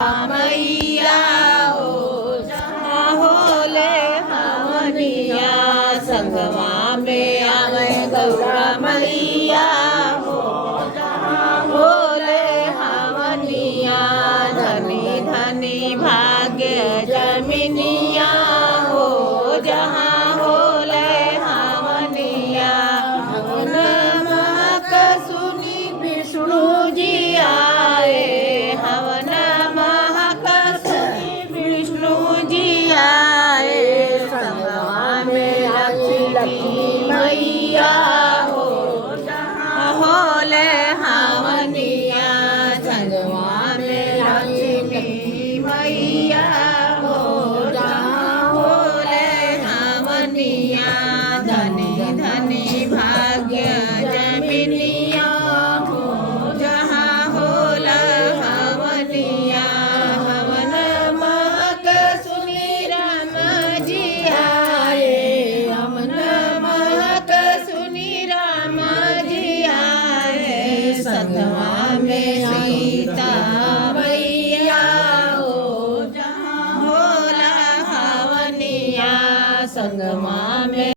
मैया हो जहाँ होले हवनिया संगवा में आवे गौरा मैया हो जहाँ होले हवनिया धनी धनी भाग्य जमिनिया हो जहाँ होले हवनिया हवन महक सुनी विष्णु जी आए हवन महक सुनी विष्णु जी आए संगवा में लक्ष्मी मैया हो जहाँ होले हवनिया संगवा में लक्ष्मी मैया हो जहाँ होले हवनिया धनी धनी भाग्य जमिनिया हो जहाँ होला हवनिया हवन महक सुनी राम जी आए हवन महक सुनी राम जी आए संगवा में सीता मैया हो जहाँ होला हवनिया संगवा में